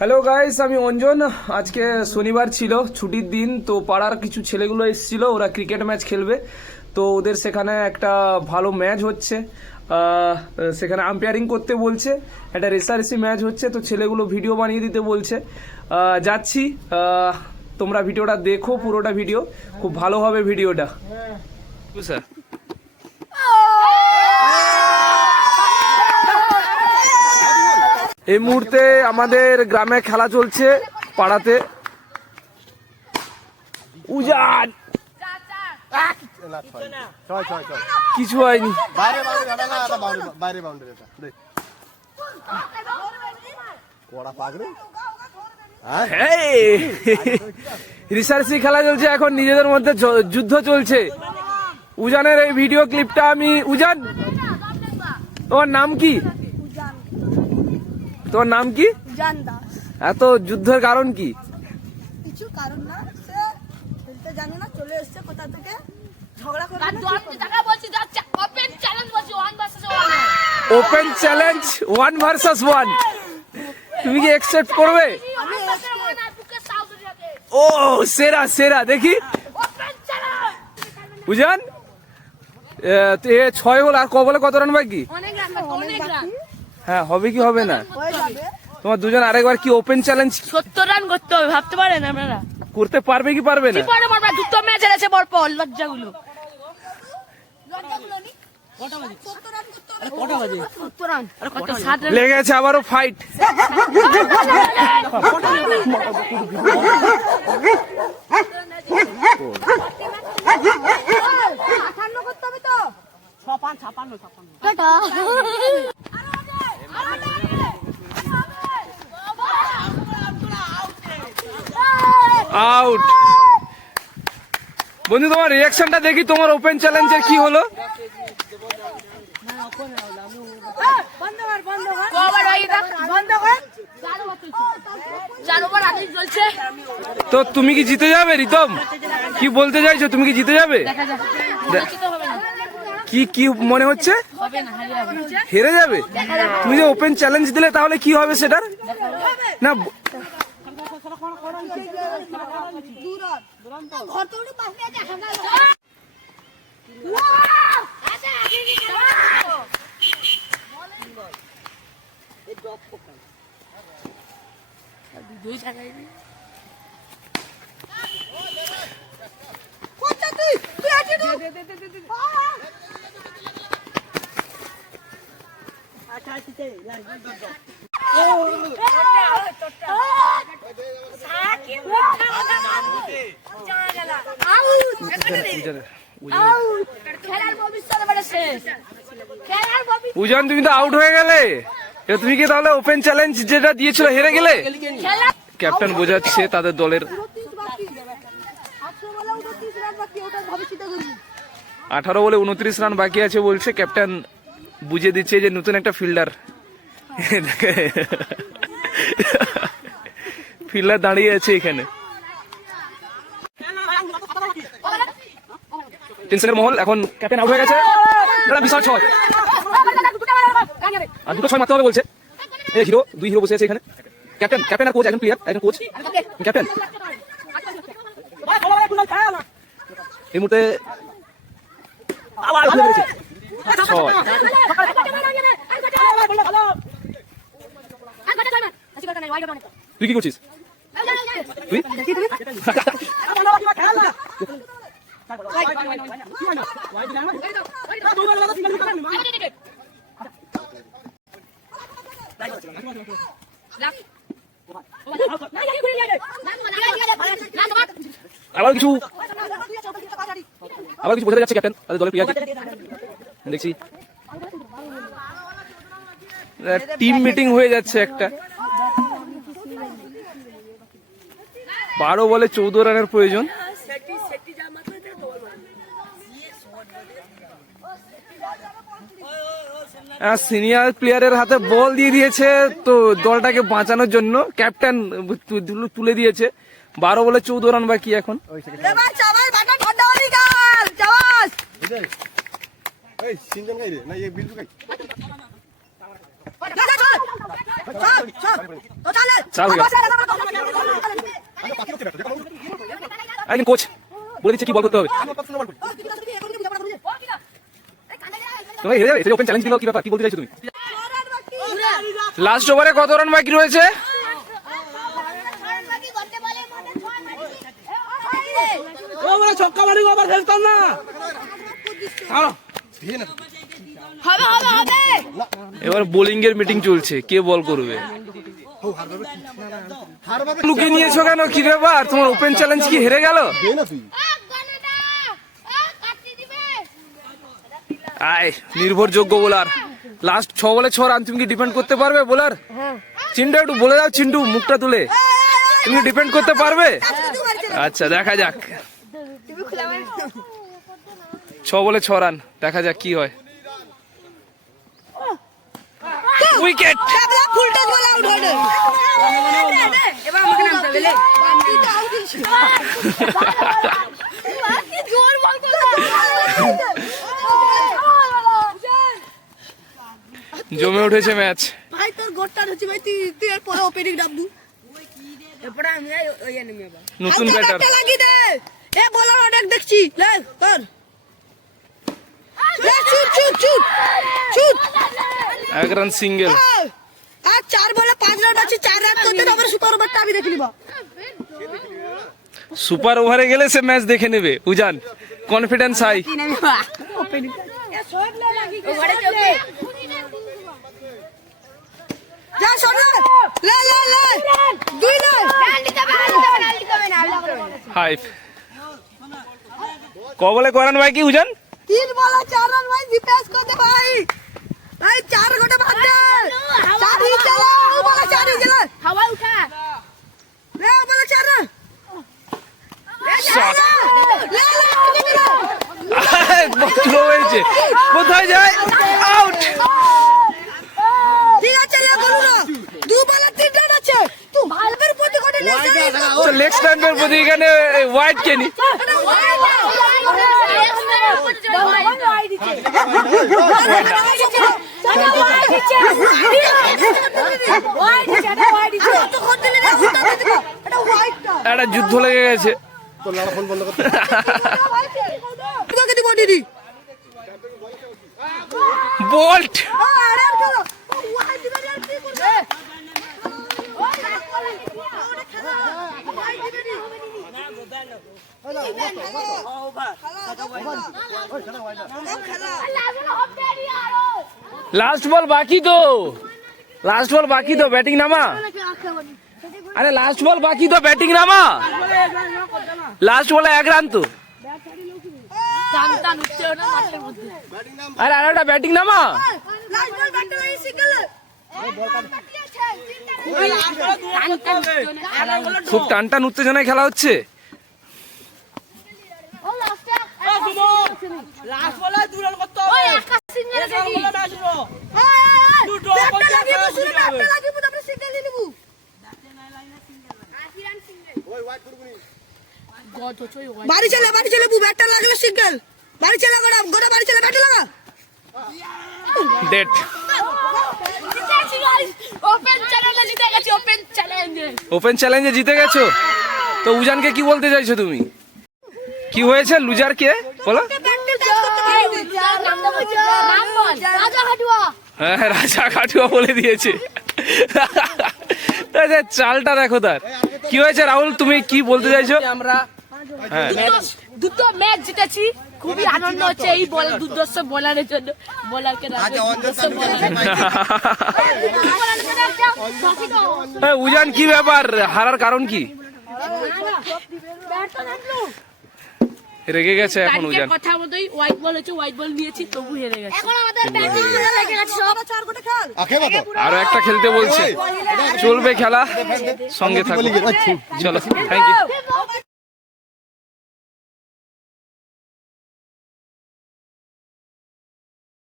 Hello guys, আমি অঞ্জন। আজকে শনিবার ছিল, ছুটির দিন। তো পাড়ার কিছু ছেলেগুলো এসেছিল, ওরা ক্রিকেট ম্যাচ খেলবে। তো ওদের সেখানে একটা ভালো ম্যাচ হচ্ছে, সেখানে আম্পায়ারিং করতে বলছে। একটা রেসারেসি ম্যাচ হচ্ছে, তো ছেলেগুলো ভিডিও বানিয়ে দিতে বলছে। যাচ্ছি, তোমরা ভিডিওটা দেখো, পুরোটা ভিডিও খুব ভালো হবে ভিডিওটা। স্যার, এই মুহূর্তে আমাদের গ্রামে খেলা চলছে, পাড়াতে। উজান কিছু হয়নি, রিসার্চি খেলা চলছে এখন, নিজেদের মধ্যে যুদ্ধ চলছে। উজানের এই ভিডিও ক্লিপটা আমি, উজান তোমার নাম কি? তোমার নাম কি? এত যুদ্ধের কারণ কি? কিছু কারণ না, সে খেলতে জানে না, চলে এসেছে কোথা থেকে ঝগড়া করে। ওপেন চ্যালেঞ্জ 1 ভার্সেস 1, তুমি কি অ্যাকসেপ্ট করবে? ও সেরা সেরা, দেখি উজান। 6 হল, আর ক বলে কত রান বাকি? হ্যাঁ, হবে কি হবে না? তোমার দুজন আরেকবার কি ওপেন চ্যালেঞ্জ 70 রান করতে হবে, ভাবতে পারেন আপনারা? করতে পারবে কি পারবে না? দুটো ম্যাচ হেরেছে পরপর, লজ্জাগুলো। লেগেছে আবারও ফাইট। আউট। বন্ধু, তোমার রিয়াকশনটা দেখি, তোমার ওপেন চ্যালেঞ্জের কি হলো? তো তুমি কি জিতে যাবে রিতম? কি বলতে চাইছো, তুমি কি জিতে যাবে? কি কি মনে হচ্ছে? হেরে যাবে? তুমি যে ওপেন চ্যালেঞ্জ দিলে, তাহলে কি হবে সেটার? না উজান, তুমি তো আউট হয়ে গেলে। তুমি কি তাহলে ওপেন চ্যালেঞ্জ যেটা দিয়েছিল হেরে গেলে? ক্যাপ্টেন বোঝাচ্ছে তাদের দলের 18 বলে 29 রান বাকি আছে বলছে। ক্যাপ্টেন বুঝিয়ে দিচ্ছে যে নতুন একটা ফিল্ডার ফিল্ডার দাঁড়িয়ে আছে এখানে। টেনশনের মহল এখন, ক্যাপ্টেন আউট হয়ে গেছে। বিশাল 6, আর 2টো 6 মারতে হবে বলছে। হিরো, 2 হিরো বসে আছে এখানে। ক্যাপ্টেন আর কোচ, একজন প্লেয়ার, একজন কোচ। ক্যাপ্টেন এই মুহূর্তে তুই কি করছিস? তুই আবার কিছু বোঝা যাচ্ছে ক্যাপ্টেন তাদের দলের প্লেয়ার দেখছি। টিম মিটিং হয়ে যাচ্ছে একটা। 12 বলে 14 রানের প্রয়োজন। সিনিয়র প্লেয়ারের হাতে বল দিয়ে দিয়েছে, তো দলটাকে বাঁচানোর জন্য ক্যাপ্টেন তুলে দিয়েছে। 12 বলে 14 রান বাকি এখন। চার হয়ে গেছে। একদিন কোচ বলে দিচ্ছে কি বল করতে হবে। তুমি হেরে যাবে, ওপেন চ্যালেঞ্জ দিল, কি ব্যাপার, কি বলতে চাইছো তুমি? লাস্ট ওভারে কত রান বাকি রয়েছে? এবার বোলিং এর মিটিং চলছে, কে বল করবে। লুকিয়ে নিয়েছো কেন, কি ব্যাপার? তোমার ওপেন চ্যালেঞ্জ কি হেরে গেল? আয় নির্ভরযোগ্য বোলার, লাস্ট 6 বলে 6 রান, তুমি কি ডিপেন্ড করতে পারবে বোলার? চিন্টু একটু বলে দাও, চিন্টু মুখটা তুলে, তুমি ডিপেন্ড করতে পারবে? আচ্ছা দেখা যাক, 6 বলে 6 রান, দেখা যাক কি হয়। উইকেট। জমে উঠেছে ম্যাচ। ভাই তোর গোটটা হচ্ছে ভাই, তুই এর পরে ওপেনিং ডাবদু, এরপরে আমি ওই নেমে আবার নতুন ব্যাটার লাগিয়ে দে। এ বলার অনেক দেখছি, লে কর, লে shoot shoot shoot shoot, 1 run single. আর 4 বলে 5 রান আছে, 4 রান করতে তারপরে সুপার ওভারটা আমি দেখে নিবা। সুপার ওভারে গেলে সে ম্যাচ দেখে নেবে উজান, কনফিডেন্স হাই। ওপেনিং এ শট লে লাগি যা শট লে লে লে 2 লে হাই। ক বলে করান ভাই কি উজান? 3 বলে 4 রান ভাই, ডিফেন্স করতে ভাই, ভাই 4 গোটা বাদ দে, 4 হি চলে, ও বলে 4 হি চলে, হাওয়া উঠা লে, ও বলে 4 রান স্লো হয়েছে, কোথায় যায়, আউট। ঠিক আছে লে বলু না, 2 বলে 3 রান আছে, তুই ভালবের প্রতি কোটে লে লেগ স্ট্যাম্পের প্রতি এখানে হোয়াইট কেনি। একটা যুদ্ধ লেগে গেছে। বোল্ট লাস্ট বল বাকি তো, লাস্ট বল বাকি তো, ব্যাটিং নামা। আরে লাস্ট বল বাকি তো, ব্যাটিং নামা। লাস্ট বলে 1 রান তো। আরে আর একটা ব্যাটিং নামা। খুব টান টান উত্তেজনায় খেলা হচ্ছে। বাড়ি চলে ব্যাটটা লাগলে সিঙ্গেল, বাড়ি চলে গোটা বাড়ি চলে, ব্যাটটা লাগা ডেট। ওপেন চ্যালেঞ্জে জিতে গেছো তো উজানকে কি বলতে চাইছো তুমি? কি হয়েছে, লুজার কে বলো? হ্যাঁ রাজা খাটুয়া বলে দিয়েছে। চালটা দেখো তার। কি হয়েছে রাহুল, তুমি কি বলতে চাইছো? আমরা দুটো ম্যাচ জিতেছি, খুবই আনন্দ হচ্ছে এই দুর্দর্শ বোলারের জন্য, বোলারকে উজান কি ব্যাপার, হারার কারণ কি? রেগে গেছে এখন উজান। কথা মতোই হোয়াইট বল হচ্ছে, হোয়াইট বল নিয়েছি তবু হেরে গেছে। এখন আমাদের ব্যাটিং লেগে গেছে, সব 4 গোটা খেল, আরো একটা খেলতে বলছে, চলবে খেলা, সঙ্গে থাকো। চলো, থ্যাংক ইউ।